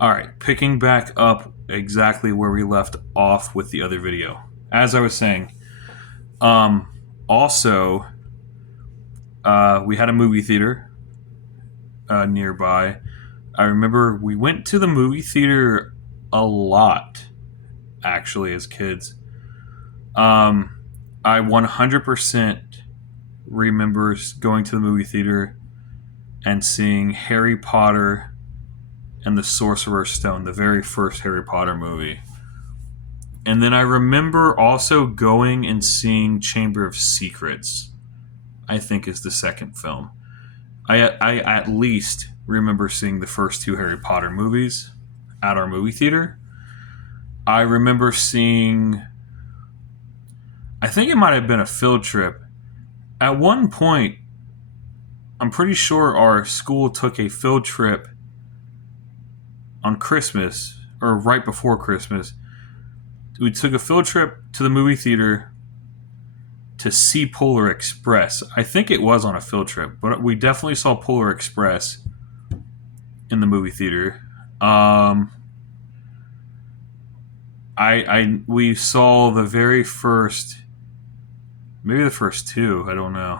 All right, picking back up exactly where we left off with the other video. As I was saying, um, also, we had a movie theater nearby. I remember we went to the movie theater a lot, actually, as kids. Um, I 100% remember going to the movie theater and seeing Harry Potter and the Sorcerer's Stone, the very first Harry Potter movie. And then I remember also going and seeing Chamber of Secrets, I think is the second film. I at least remember seeing the first two Harry Potter movies at our movie theater. I remember seeing, I think it might have been a field trip. At one point, I'm pretty sure our school took a field trip on Christmas, or right before Christmas. We took a field trip to the movie theater to see Polar Express. I think it was on a field trip, but we definitely saw Polar Express in the movie theater. We saw the very first, maybe the first two. I don't know.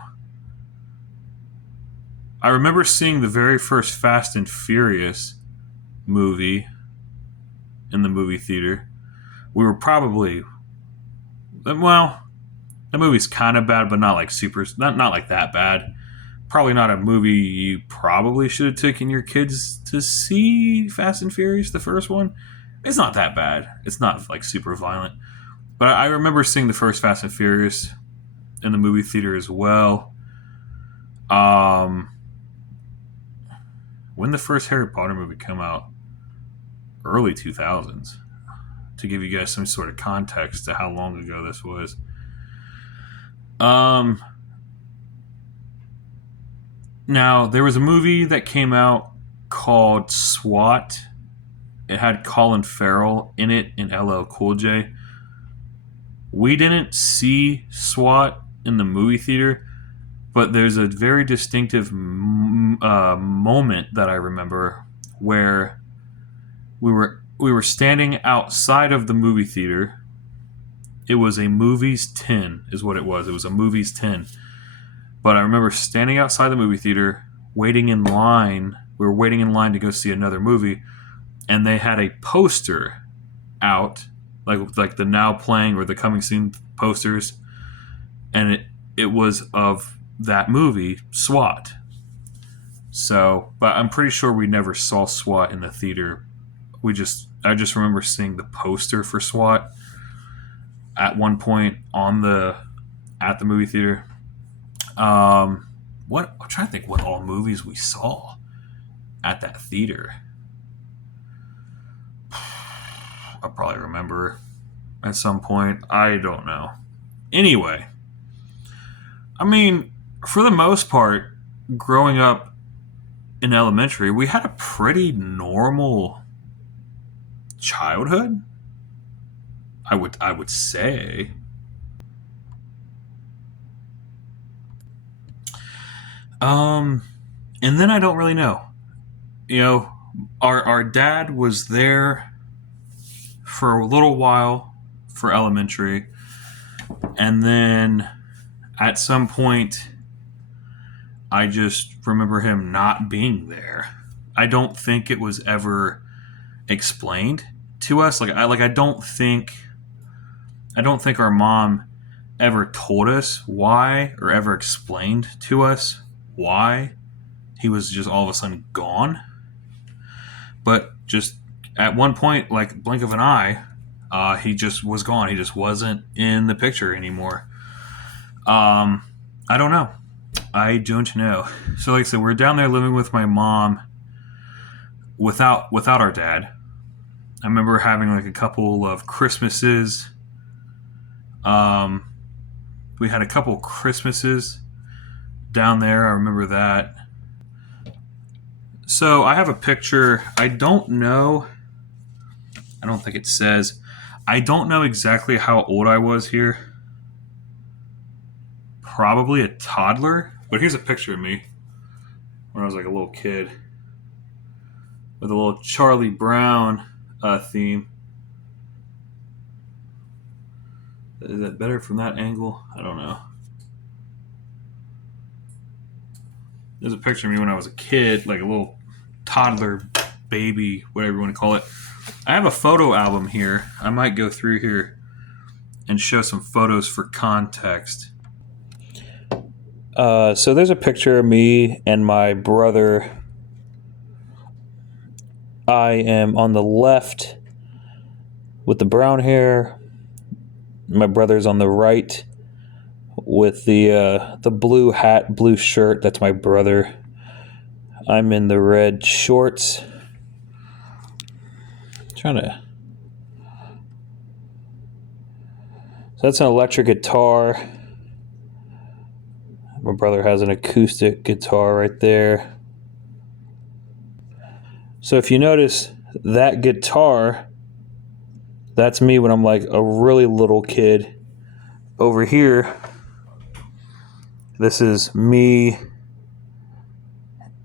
I remember seeing the very first Fast and Furious movie in the movie theater. We were probably, well, the movie's kind of bad, but not like super, not like that bad. Probably not a movie you probably should have taken your kids to see. Fast and Furious, the first one. It's not that bad. It's not like super violent. But I remember seeing the first Fast and Furious in the movie theater as well. Um, when the first Harry Potter movie came out, early 2000s, to give you guys some sort of context to how long ago this was. Um, Now there was a movie that came out called SWAT. It had Colin Farrell in it and LL Cool J. We didn't see SWAT in the movie theater, but there's a very distinctive moment that I remember where we were standing outside of the movie theater. It was a movies 10 is what it was. It was a movies 10. But I remember standing outside the movie theater, waiting in line. We were waiting in line to go see another movie, and they had a poster out, like the now playing or the coming soon posters, and it was of that movie SWAT. So, but I'm pretty sure we never saw SWAT in the theater. I just remember seeing the poster for SWAT at one point at the movie theater. What I'm trying to think what all movies we saw at that theater. I'll probably remember at some point. I don't know. Anyway, I mean, for the most part, growing up in elementary, we had a pretty normal childhood. I would say. Um, and then I don't really know. You know, our dad was there for a little while for elementary, and then at some point, I just remember him not being there. I don't think it was ever explained to us. I don't think our mom ever told us why or ever explained to us why he was just all of a sudden gone. But just at one point, like blink of an eye, he just was gone. He just wasn't in the picture anymore. I don't know. I don't know. So, like I said, we're down there living with my mom without our dad. I remember having like a couple of Christmases. Um, we had a couple Christmases down there. I remember that. So I have a picture. I don't know. I don't think it says. I don't know exactly how old I was here. Probably a toddler. But here's a picture of me when I was like a little kid. with a little Charlie Brown theme. Is that better from that angle? I don't know. There's a picture of me when I was a kid, like a little toddler, baby, whatever you want to call it. I have a photo album here. I might go through here and show some photos for context. So there's a picture of me and my brother. I am on the left with the brown hair. My brother's on the right with the blue hat, blue shirt. That's my brother. I'm in the red shorts. So that's an electric guitar. My brother has an acoustic guitar right there. So if you notice that guitar, that's me when I'm like a really little kid. Over here, this is me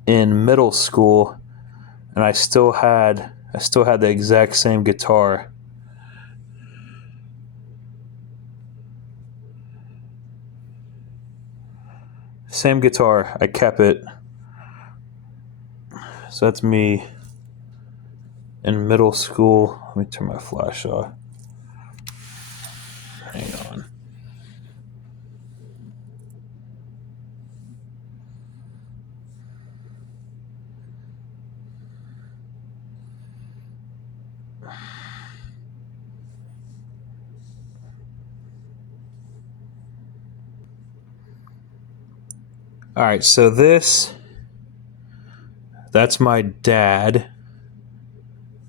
in middle school, and I still had the exact same guitar. Same guitar, I kept it. So that's me in middle school. Let me turn my flash off. Hang on. All right, so that's my dad.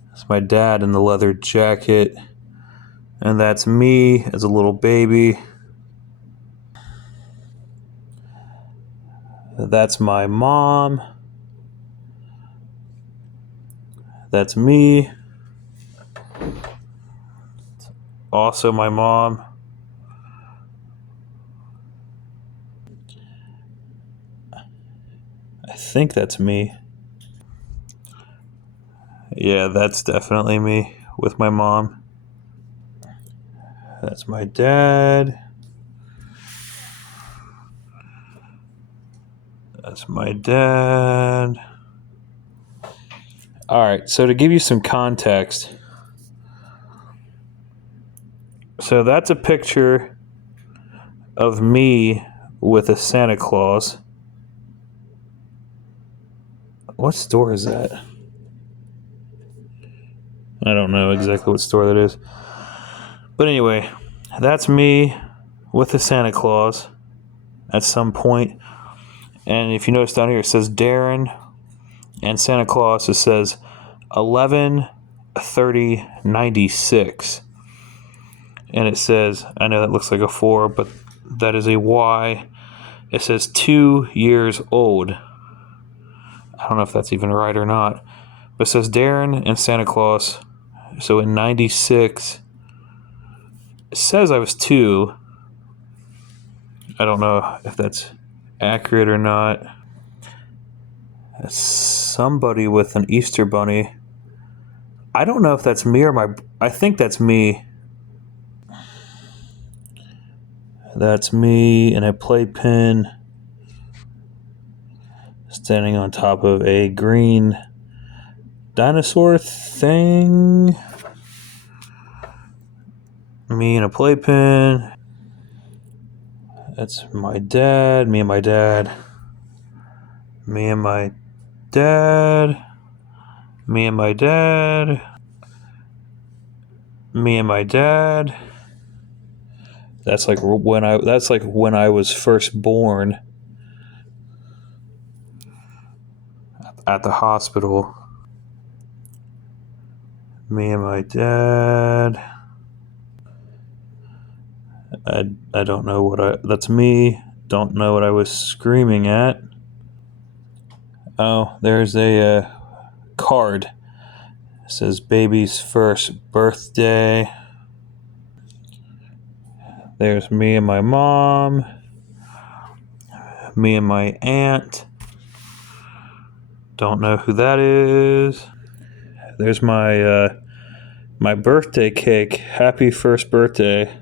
That's my dad in the leather jacket. And that's me as a little baby. That's my mom. That's me. Also my mom. I think that's me. Yeah, that's definitely me with my mom. That's my dad. That's my dad. All right, so to give you some context, so that's a picture of me with a Santa Claus. What store is that? I don't know exactly what store that is. But anyway, that's me with a Santa Claus at some point. And if you notice down here, it says Darren, and Santa Claus, it says 11/30/96. And it says, I know that looks like a 4, but that is a Y. It says 2 years old. I don't know if that's even right or not. But it says Darren and Santa Claus. So in 96, it says I was 2. I don't know if that's accurate or not. That's somebody with an Easter bunny. I don't know if that's me or I think that's me. That's me in a playpen, standing on top of a green dinosaur thing. Me in a playpen. That's my dad. Me and my dad. Me and my dad. Me and my dad. Me and my dad. That's like when I was first born at the hospital. Me and my dad. I don't know that's me. Don't know what I was screaming at. Oh, there's a card. It says baby's first birthday. There's me and my mom. Me and my aunt. Don't know who that is. There's my birthday cake. Happy first birthday.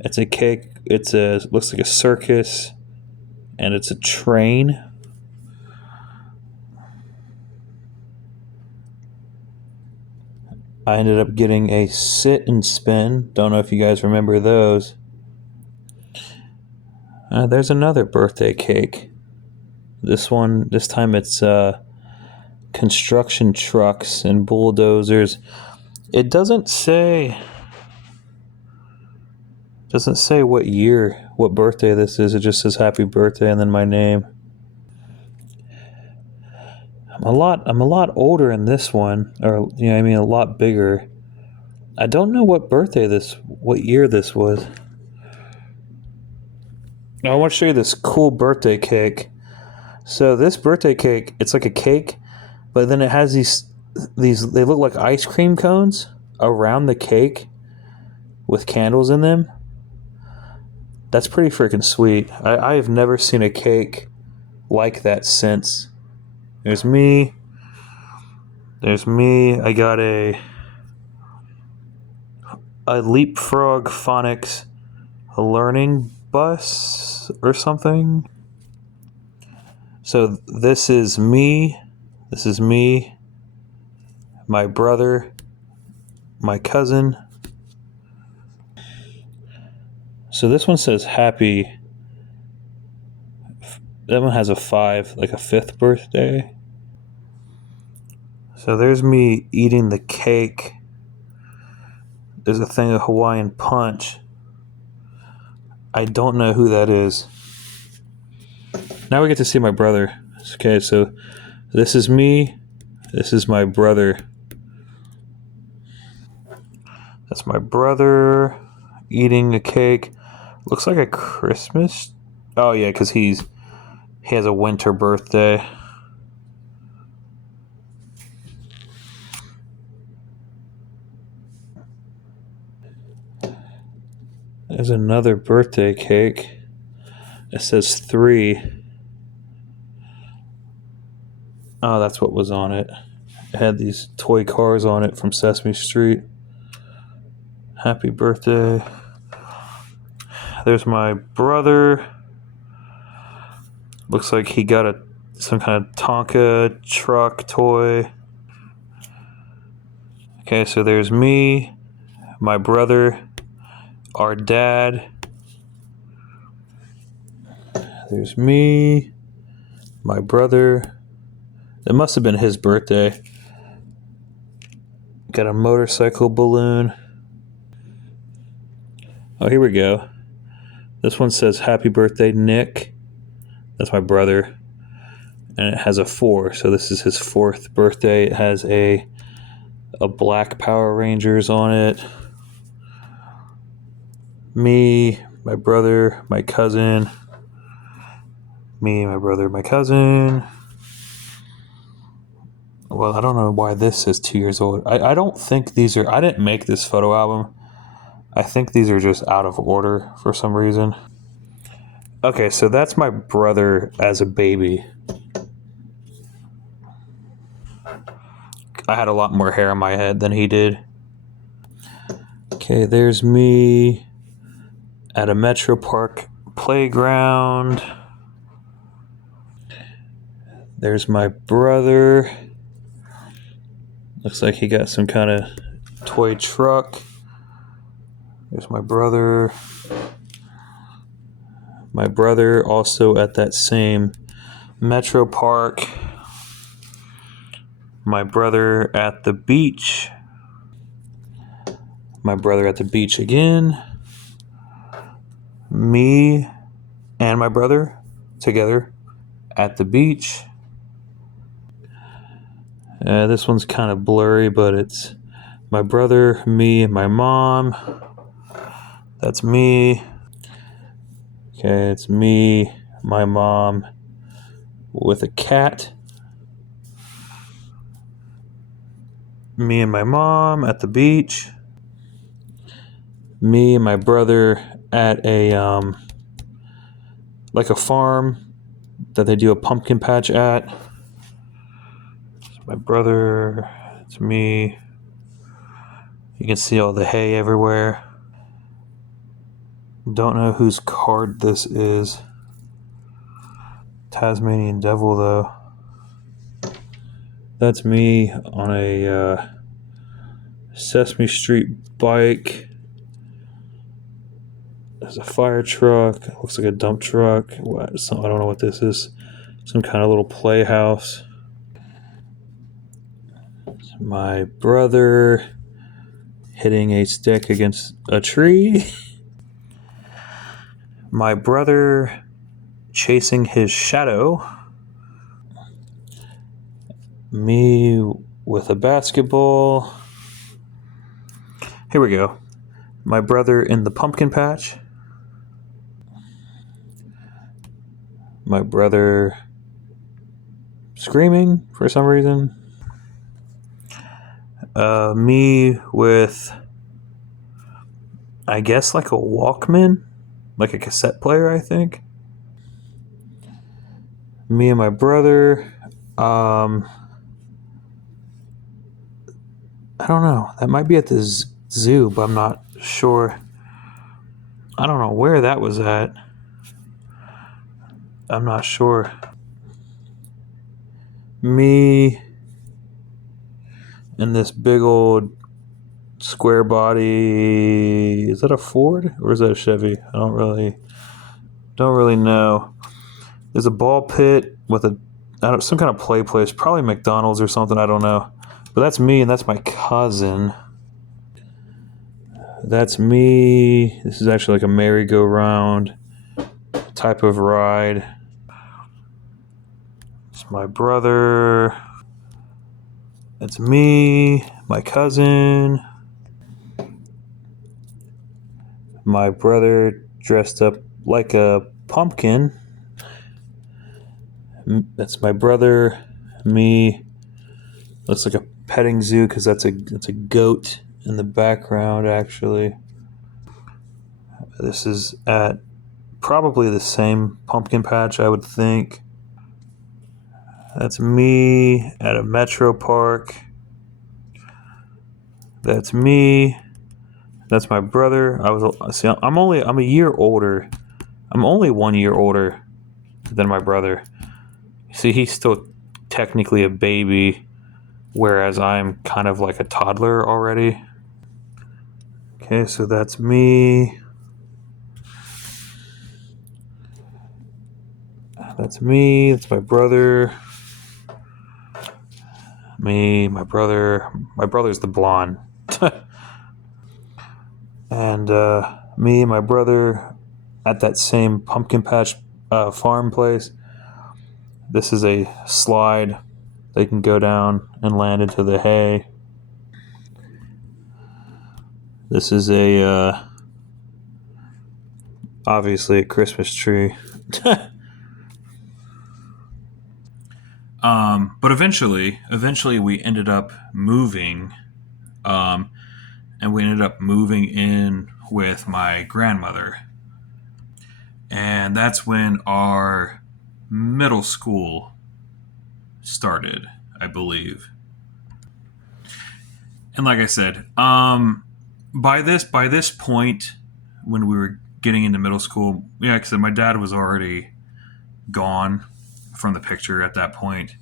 It's a cake. It looks like a circus, and it's a train. I ended up getting a sit and spin. Don't know if you guys remember those. There's another birthday cake. This time it's construction trucks and bulldozers. It doesn't say what year, what birthday this is. It just says happy birthday and then my name. I'm a lot older in this one, or a lot bigger. I don't know what year this was. I want to show you this cool birthday cake. So this birthday cake, it's like a cake, but then it has these they look like ice cream cones around the cake with candles in them. That's pretty freaking sweet. I have never seen a cake like that since. There's me. I got a Leapfrog Phonics learning bus or something. So this is me, my brother, my cousin. So this one says happy. That one has a 5, like a 5th birthday. So there's me eating the cake. There's a thing of Hawaiian Punch. I don't know who that is. Now we get to see my brother. Okay, so this is me. This is my brother. That's my brother eating a cake. Looks like a Christmas. Oh yeah, because he has a winter birthday. There's another birthday cake. It says 3. Oh, that's what was on it. It had these toy cars on it from Sesame Street. Happy birthday. There's my brother. Looks like he got some kind of Tonka truck toy. Okay, so there's me, my brother, our dad. There's me, my brother. It must have been his birthday. Got a motorcycle balloon. Oh, here we go. This one says happy birthday, Nick. That's my brother. And it has a 4, so this is his 4th birthday. It has a black Power Rangers on it. Me, my brother, my cousin. Me, my brother, my cousin. Well, I don't know why this is 2 years old. I don't think these are... I didn't make this photo album. I think these are just out of order for some reason. Okay, so that's my brother as a baby. I had a lot more hair on my head than he did. Okay, there's me at a Metro Park playground. There's my brother. Looks like he got some kind of toy truck. There's my brother. My brother also at that same Metro Park. My brother at the beach. My brother at the beach again. Me and my brother together at the beach. This one's kind of blurry, but it's my brother, me, and my mom. That's me. Okay, it's me, my mom, with a cat. Me and my mom at the beach. Me and my brother at a like a farm that they do a pumpkin patch at. My brother, It's me. You can see all the hay everywhere. Don't know whose card this is. Tasmanian Devil, though. That's me on a Sesame Street bike. There's a fire truck. It looks like a dump truck. I don't know what this is. Some kind of little playhouse. My brother hitting a stick against a tree. My brother chasing his shadow. Me with a basketball. Here we go. My brother in the pumpkin patch. My brother screaming for some reason. Me with, I guess, like a Walkman, like a cassette player, I think. Me and my brother. I don't know. That might be at the zoo, but I'm not sure. I don't know where that was at. I'm not sure. Me and this big old square body. Is that a Ford or is that a Chevy? I don't really know. There's a ball pit with some kind of play place, probably McDonald's or something. I don't know. But that's me, and that's my cousin. That's me. This is actually like a merry-go-round type of ride. It's my brother. It's me, my cousin. My brother dressed up like a pumpkin. That's my brother. Me. Looks like a petting zoo because that's a goat in the background, actually. This is at probably the same pumpkin patch, I would think. That's me at a Metro Park. That's me. That's my brother. I'm a year older. I'm only 1 year older than my brother. See, he's still technically a baby, whereas I'm kind of like a toddler already. Okay, so that's me. That's me. That's my brother. Me, my brother. My brother's the blonde. And me and my brother at that same pumpkin patch farm place. This is a slide. They can go down and land into the hay. This is obviously a Christmas tree. But eventually we ended up moving, and we ended up moving in with my grandmother. And that's when our middle school started, I believe. And like I said, by this point, when we were getting into middle school, like I said, my dad was already gone from the picture at that point.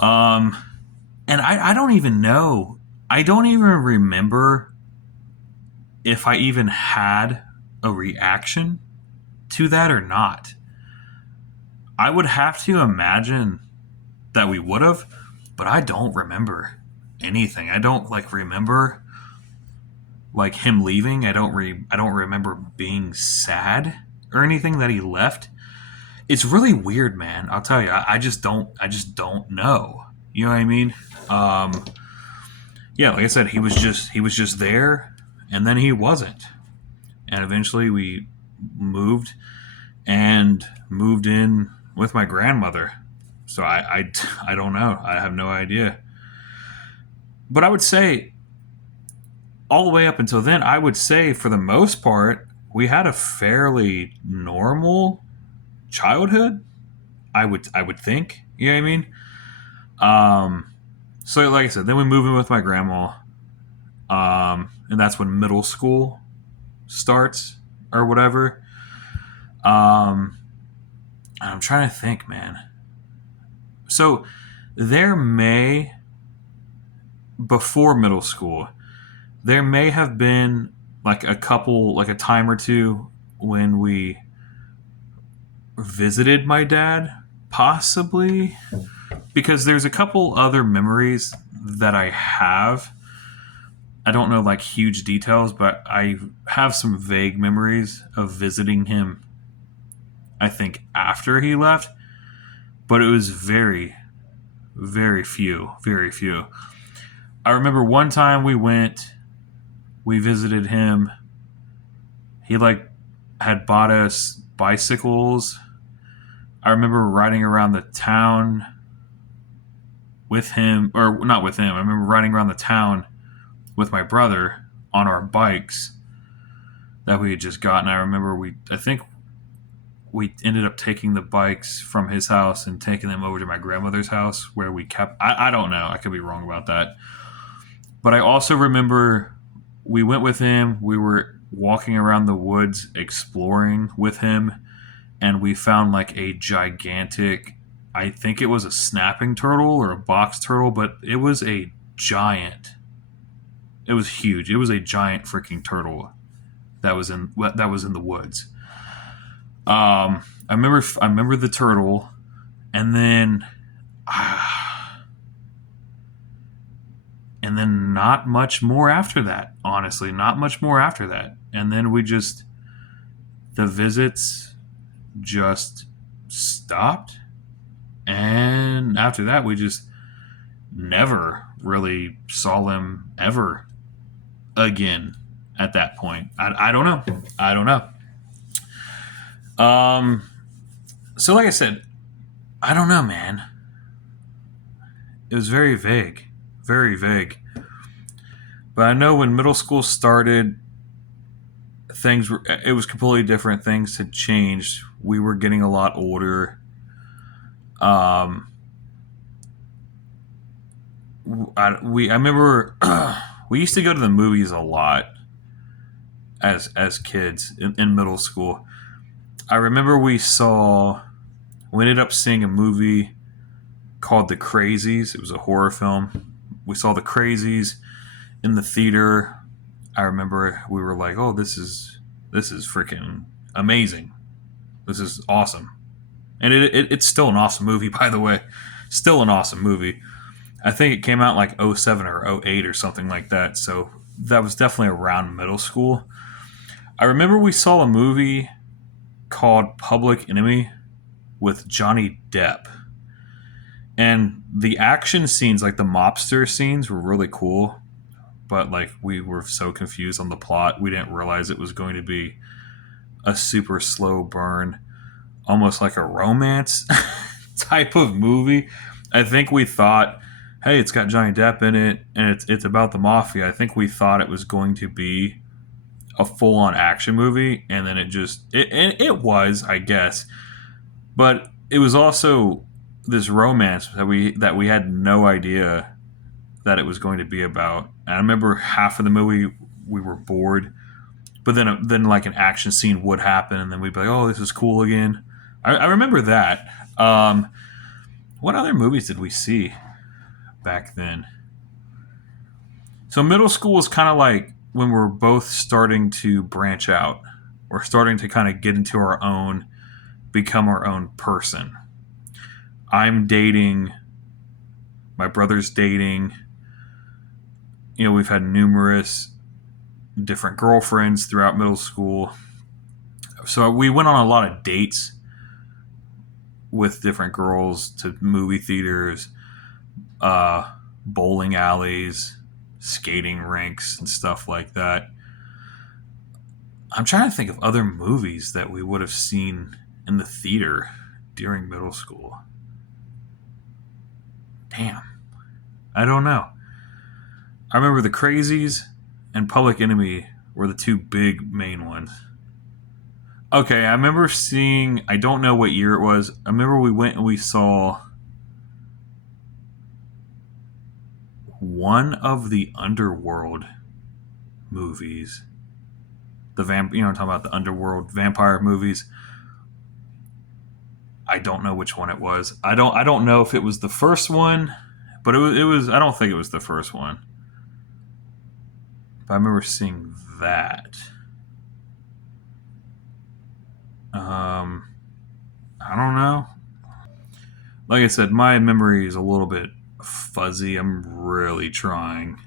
And I don't even know. I don't even remember if I even had a reaction to that or not. I would have to imagine that we would have, but I don't remember anything. I don't remember like him leaving. I don't remember being sad or anything that he left. It's really weird, man. I'll tell you. I just don't know. You know what I mean? Yeah, like I said, he was just there, and then he wasn't. And eventually we moved in with my grandmother. So I don't know. I have no idea. But I would say all the way up until then, I would say for the most part, we had a fairly normal childhood. I would think. You know what I mean? So, like I said, then we move in with my grandma, and that's when middle school starts or whatever. Um, I'm trying to think, man. So there may before middle school, there may have been like a couple, like a time or two when we visited my dad, possibly, because there's a couple other memories that I have. I don't know like huge details, but I have some vague memories of visiting him, I think, after he left, but it was very, very few, very few. I remember one time we visited him. He like had bought us bicycles. I remember riding around the town with him, or not with him. I remember riding around the town with my brother on our bikes that we had just gotten. I think we ended up taking the bikes from his house and taking them over to my grandmother's house where we kept. I don't know. I could be wrong about that. But I also remember we went with him. We were walking around the woods exploring with him, and we found like a gigantic, I think it was a snapping turtle or a box turtle, but it was a giant. It was huge. It was a giant freaking turtle that was in the woods. I remember the turtle, and then and then not much more after that. Honestly, not much more after that. And then the visits just stopped, and after that, we just never really saw them ever again. At that point, I don't know. I don't know. So like I said, I don't know, man. It was very vague, very vague. But I know when middle school started, it was completely different. Things had changed. We were getting a lot older. Um, I remember we used to go to the movies a lot as kids in middle school. I remember we ended up seeing a movie called The Crazies. It was a horror film. We saw The Crazies in the theater. I remember we were like, "Oh, this is freaking amazing. This is awesome." And it's still an awesome movie, by the way. Still an awesome movie. I think it came out like '07 or '08 or something like that. So that was definitely around middle school. I remember we saw a movie called Public Enemy with Johnny Depp. And the action scenes, like the mobster scenes, were really cool. But like we were so confused on the plot, we didn't realize it was going to be a super slow burn, almost like a romance type of movie. I think we thought, hey, it's got Johnny Depp in it, and it's about the mafia. I think we thought it was going to be a full on action movie, and then it was, I guess, but it was also this romance that we had no idea that it was going to be about. And I remember half of the movie we were bored, but then like an action scene would happen, and then we'd be like, "Oh, this is cool again." I remember that. What other movies did we see back then? So middle school was kind of like when we're both starting to branch out. We're starting to kind of get into our own, become our own person. I'm dating. My brother's dating. You know, we've had numerous different girlfriends throughout middle school. So we went on a lot of dates with different girls to movie theaters, bowling alleys, skating rinks, and stuff like that. I'm trying to think of other movies that we would have seen in the theater during middle school. Damn. I don't know. I remember The Crazies and Public Enemy were the two big main ones. Okay, I remember seeing, I don't know what year it was. I remember we went and we saw one of the Underworld movies, I'm talking about the Underworld vampire movies. I don't know which one it was. I don't know if it was the first one, but it was. I don't think it was the first one. But I remember seeing that. I don't know. Like I said, my memory is a little bit fuzzy. I'm really trying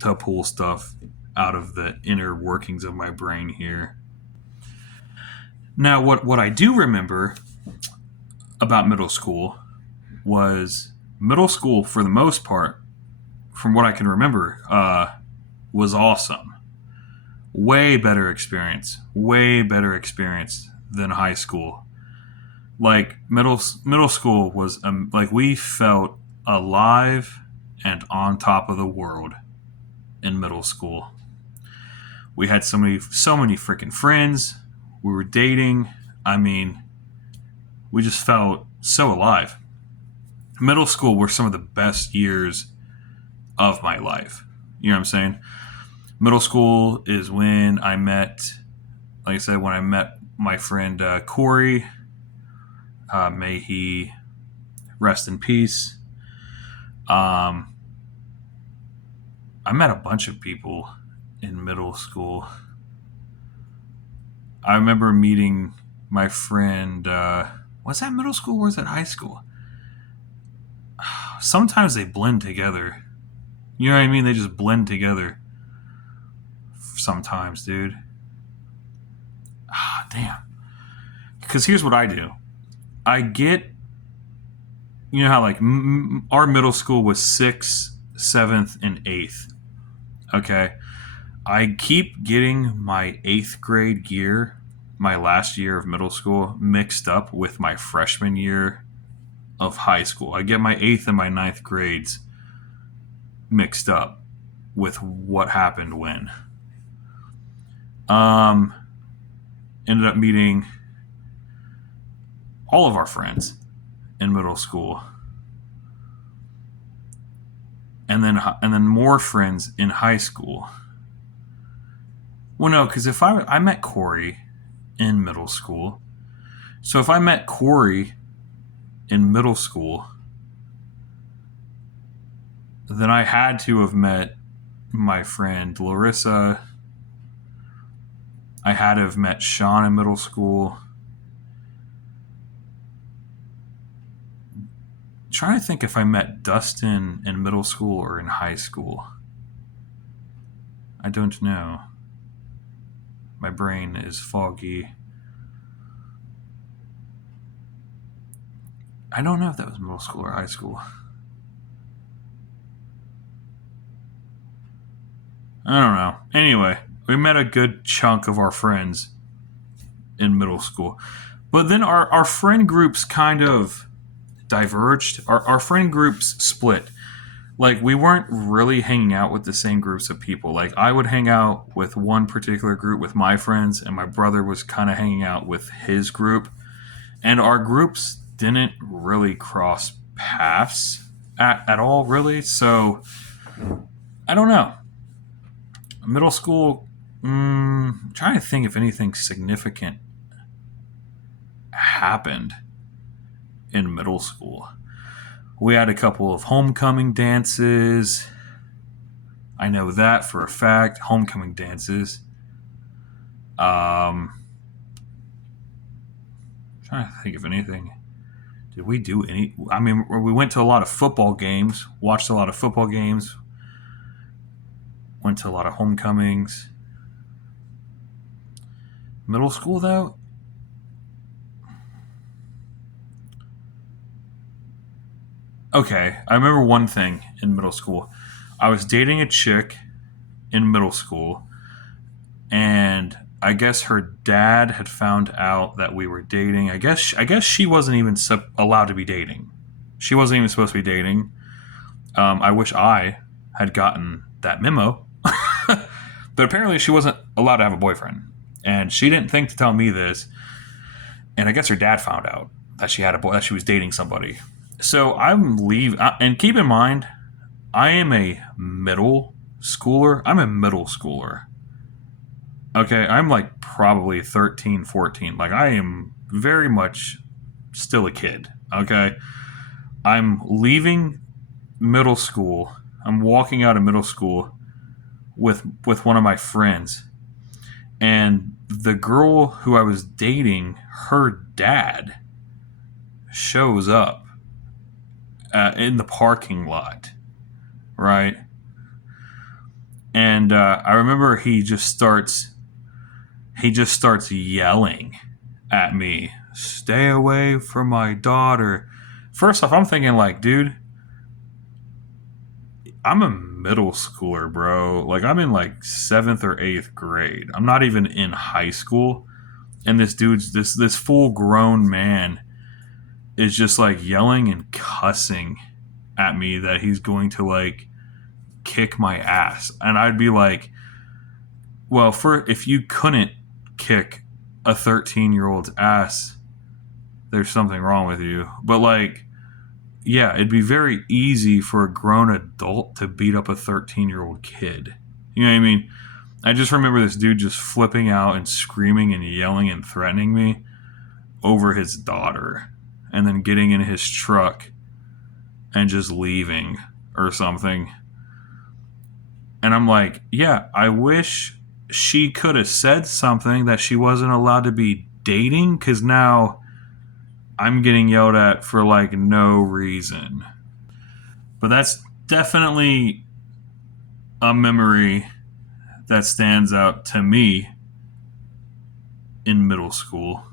to pull stuff out of the inner workings of my brain here. Now, what I do remember about middle school was middle school, for the most part, from what I can remember, was awesome. Way better experience. Way better experience than high school. Like middle school was like we felt alive and on top of the world in middle school. We had so many freaking friends. We were dating. I mean, we just felt so alive. Middle school were some of the best years of my life. You know what I'm saying? Middle school is when I met, like I said, when I met my friend Corey. May he rest in peace. I met a bunch of people in middle school. I remember meeting my friend. Was that middle school or was that high school? Sometimes they blend together. You know what I mean? They just blend together. Sometimes, dude. Damn. Because here's what I do. I get, how like our middle school was 6th, 7th, and 8th. Okay. I keep getting my 8th grade year, my last year of middle school, mixed up with my freshman year of high school. I get my 8th and my 9th grades mixed up with what happened when. Ended up meeting all of our friends in middle school, and then more friends in high school. Well, no, because if I met Corey in middle school, so if I met Corey in middle school, then I had to have met my friend Larissa. I had to have met Sean in middle school. I'm trying to think if I met Dustin in middle school or in high school. I don't know. My brain is foggy. I don't know if that was middle school or high school. I don't know. Anyway, we met a good chunk of our friends in middle school. But then our friend groups kind of diverged. Our friend groups split. Like, we weren't really hanging out with the same groups of people. Like, I would hang out with one particular group with my friends, and my brother was kind of hanging out with his group. And our groups didn't really cross paths at all, really. So, I don't know. Middle school, I'm trying to think if anything significant happened in middle school. We had a couple of homecoming dances. I know that for a fact. Homecoming dances. Trying to think of anything. Did we do any? I mean, we went to a lot of football games. Watched a lot of football games. Went to a lot of homecomings. Middle school, though? Okay, I remember one thing in middle school. I was dating a chick in middle school, and I guess her dad had found out that we were dating. I guess she wasn't even allowed to be dating. She wasn't even supposed to be dating. I wish I had gotten that memo. But apparently she wasn't allowed to have a boyfriend. And she didn't think to tell me this. And I guess her dad found out that she had that she was dating somebody. So I'm leaving. And keep in mind, I am a middle schooler. I'm a middle schooler. Okay, I'm like probably 13, 14. Like, I am very much still a kid. Okay, I'm leaving middle school. I'm walking out of middle school with one of my friends, and the girl who I was dating, her dad shows up in the parking lot, right? And I remember he just starts yelling at me, "Stay away from my daughter." First off, I'm thinking like, dude, I'm a middle schooler, bro. Like, I'm in like seventh or eighth grade. I'm not even in high school, and this dude's this full grown man is just like yelling and cussing at me that he's going to like kick my ass, and I'd be like, well, for if you couldn't kick a 13-year-old's ass, there's something wrong with you. But like, yeah, it'd be very easy for a grown adult to beat up a 13-year-old kid. You know what I mean? I just remember this dude just flipping out and screaming and yelling and threatening me over his daughter, and then getting in his truck and just leaving or something. And I'm like, yeah, I wish she could have said something that she wasn't allowed to be dating, because now I'm getting yelled at for like no reason. But that's definitely a memory that stands out to me in middle school.